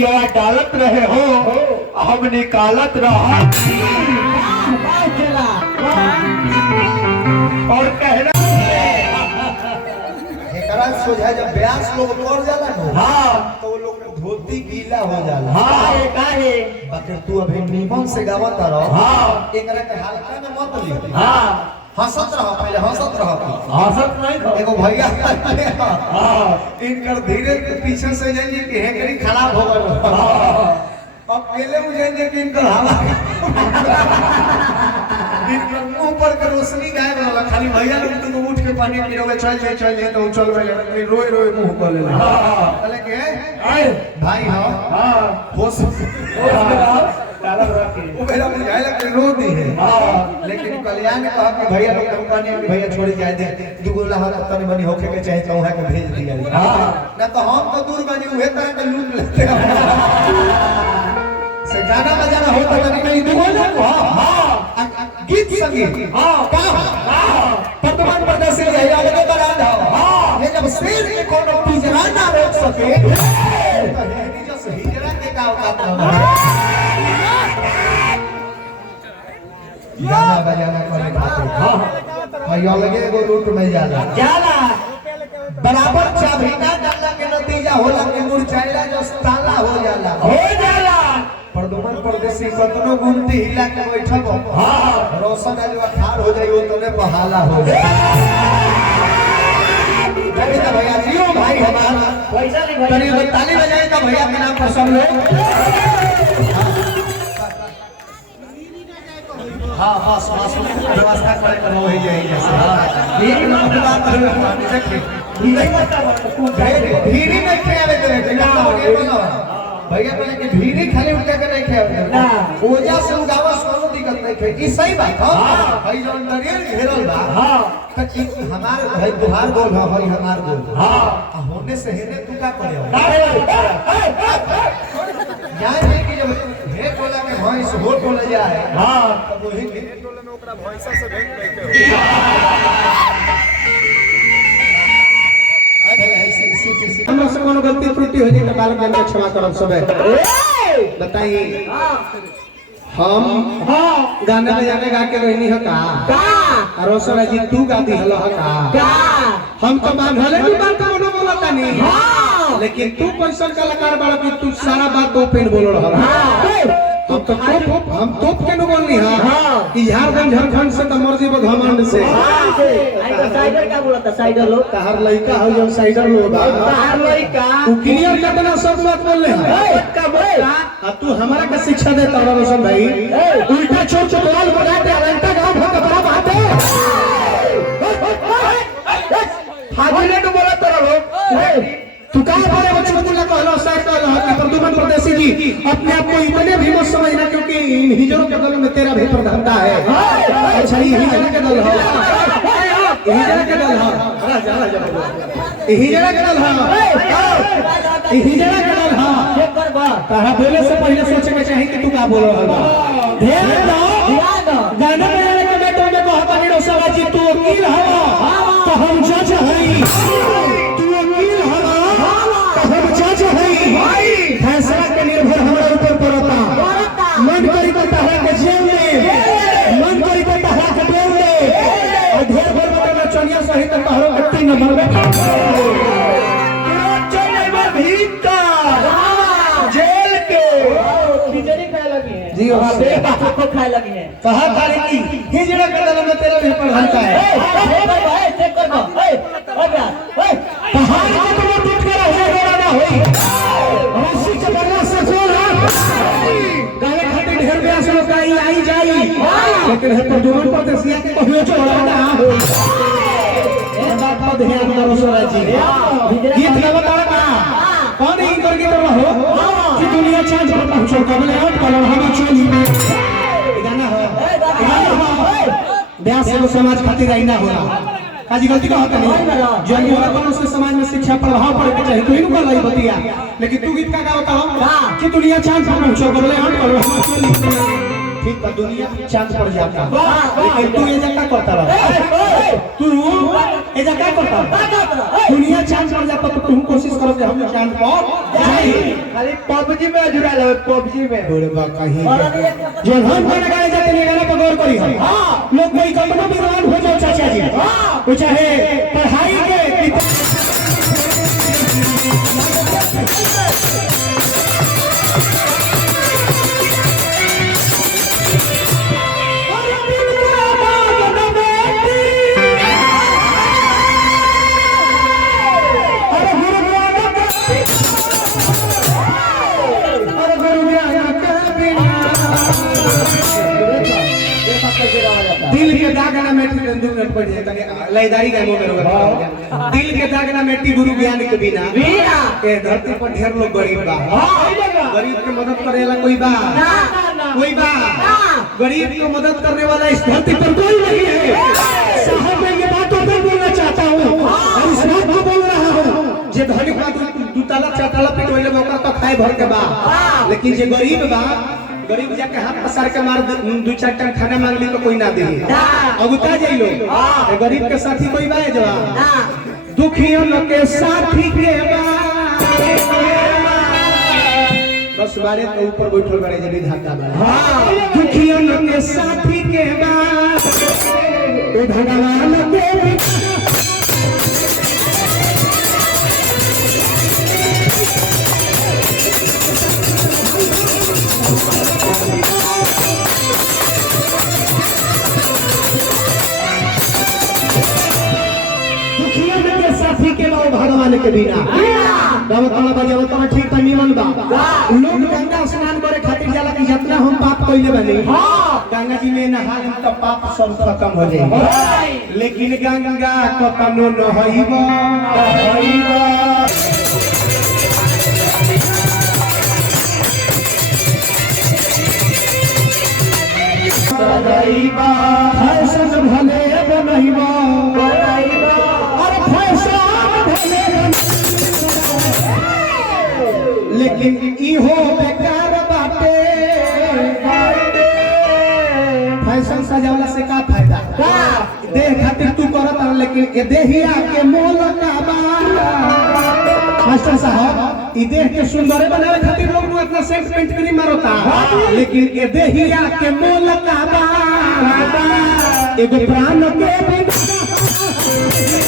पिया डालत रहे हो हम निकालत रहा और कहना सोझा जब ब्यास लोग पड़ जाला ना हाँ तो वो लोग धोती गीला हो जाला हाँ काहे बाकी तू अभी निमन से गावत रहो हाँ एकरा के हल्का में मत ली हाँ हंसत रहो पहले हंसत रहो हंसत नहीं एगो भैया हाँ इनकर धीरे पीछे से जाइए कि हेकरी खराब हो गए अब अकेले मुझे कि इनकर हवा इनकर मुंह पर के रोशनी गायब होला खाली भैया लोग तुम उठ के पानी पियोगे चल तो चल गए रोए रोए मुंह पर ले कहले के भाई हां होश ताला रख के वो मेरा बुझाइला के रो दी है लेकिन कल्याण ने कहा कि भैया लोग पानी भैया छोड़ जाए दे दुगो लहा तनी बनी होके के चाहे तो है के भेज दिया ना तो हम तो दूर बनी उहे तरह के लूट लेते से गाना बजाना होता तनी कहीं दुगो ना हां गीत संगीत हां का वर्तमान प्रदेश से यही आगे बरांड हां ये जब शेर के कोनो पिंजरा ना रोक सके तो हेनी जो हिजरा के का औकात ना गाना बजाना करे खातिर भाई अलगे एगो रूट में जाला बराबर चाबी ना डालला के नतीजा होला कि मुरझाइला जो ताला हो जाला प्रदुमन परदेसी कतनो घूमती हिला के बैठब हां रोशन आज अखार हो जाई वो तने बहाला हो जाई तो भैया जियो भाई हमारा पैसा नहीं भाई तनी ताली बजाए तो भैया के नाम पर सब लोग हाँ बस व्यवस्था करे कर वही जाए जैसे एक नंबर बात धीरे नहीं खेले दे ना भैया बोले कि धीरे खाली उठा के नहीं खेले ना ओजा से उगावा कोनो दिक्कत नहीं थे ई सही बात हां भाई जो अंदर घेरल बा हां त हमार भाई तुहार गोल है भाई हमार गोल हां होने से हेने तू का पड़े जान है कि जब हे बोला के भैंस हो बोले जाए हां तब वही हेने टोले में ओकरा भैंसा से भेंट नहीं हम लोग से कोनो गलती त्रुटि हो जाए तो बाल बाल में क्षमा करब सबे बताइए हम गाना बजाने गा के रहनी है का रोशन जी तू गाती हलो है का हम तो बांधले भी बात कोनो बोलता नहीं लेकिन तू कैसन कलाकार बड़ा कि तू सारा बात दो पेन बोल रहा हम तोप के न बोलनी हां कि झारखंड झारखंड से त मर्जी ब घमंड से आई तो साइडर का बोलता साइडर लोग तहार लइका हो जो साइडर लोग तहार लइका तू क्लियर कितना सब बात बोल ले का बोल आ तू हमरा के शिक्षा देता रोशन भाई उल्टा छोड़ छोड़ बोल बजा दे अलंटा गांव भर बड़ा बात है हाजिले को बोला तेरा लोग तू कहां बोले बच्चों को लगा हलो साइड का कि प्रदुमन परदेसी जी अपने आप को इतने भी मत समझना क्योंकि इन हिजरों के दल में तेरा भी प्रधानता है अच्छा ये हिजरा के दल है हिजरा के दल है हिजरा के दल है हिजरा के दल है चेक कर बा तारा बोले से पहले सोचे के चाहिए कि तू का बोल रहा है ध्यान दो गाना बजाने के मैं तुमने कहा था कि रोशन जी तू वकील हो तो हम जज हई तू वकील हो हम जज हई फैसला के निर्भर हमरा ऊपर पड़ता मन करी तो तहरा के जेल में मन करी तो तहरा के जेल में और ढेर भर में नचनिया सहित तहरो 3 नंबर में चेन्नई में भीतर जेल के खिचड़ी खाए लगी है जी वहां पे को खाए लगी है कहा तारी की हिजड़ा के दल में तेरा भी प्रधानता है चेक कर बा पहाड़ को तो टूट कर हो गया ना होई रस्सी से बड़ा से जोर गावे खातिर ढेर ब्यास लोग आई जाई लेकिन है प्रदुमन परदेसिया के कहियो छोड़ा ना हो ए बात पर ध्यान दो रोशन जी गीत गावत ना कौन ही कर के रहो कि दुनिया चांद पर पहुंचो कबले आउट कलर हम चोली में गाना हो ब्यास से समाज खातिर आई ना होला काजी गलती का होता नहीं जो युवा बनो से समाज में शिक्षा प्रभाव पड़े के चाहिए तो इनको लाई बतिया लेकिन तू गीत का गाता हो कि दुनिया चांद पर पहुंचो कबले आउट कलर हम चोली ठीक बा दुनिया चांद पर जाता लेकिन तू ये जगह करता रह तू ये जगह करता दुनिया चांद पर जाता तो तुम कोशिश करो कि हम चांद पर जाए खाली पबजी में जुड़ा ले पबजी में बा कहीं जो हम गाना गाए जाते हैं गाना पर गौर करी हम लोग कोई कपड़ा विद्वान हो जाओ चाचा जी वो चाहे पढ़ाई के दिल के दागना मेटी रंदू मिनट पड़ जाए तने लयदारी गाय मोमेरो बता दिल के दागना मेटी गुरु ज्ञान के बिना के धरती पर ढेर लोग गरीब बा गरीब के मदद करेला कोई बा कोई बा गरीब को मदद करने वाला इस धरती पर कोई नहीं है साहब मैं ये बात तो बोलना चाहता हूं और इस बात को बोल रहा हूं जे धनी का दू ताला चार ताला पिटोइले मौका तो खाए भर के बा लेकिन जे गरीब बा गरीब जाके हाथ पसार के मार दू चार टन खाना मांग ली तो कोई ना दे अगुता जाइलो गरीब के साथी कोई बा है जवाब दुखियों के साथी के बा बस बारे तो ऊपर बैठल बड़े जड़ी धाका बा दुखियों के साथी के बा ओ भगवान के साथी के बाव भगवान के बिना गावतला बजावतला ठीक त निमन बा लोग गंगा स्नान करे खातिर जाला कि जितना हम पाप कइले बानी गंगा जी में नहा लेम त पाप सब खत्म हो जाई लेकिन गंगा कतनो नहइबा सदैवा फैशन भले बनइबा लेकिन इहो बेकार बाटे फैशन सजावला से का फायदा देह खातिर तू करत है लेकिन ए देहिया के मोल का बा मास्टर साहब ई देह के सुंदर बनावे खातिर लोग अपना सेंट पेंट क्रीम मारता लेकिन ए देहिया के मोल का बा एगो प्राण के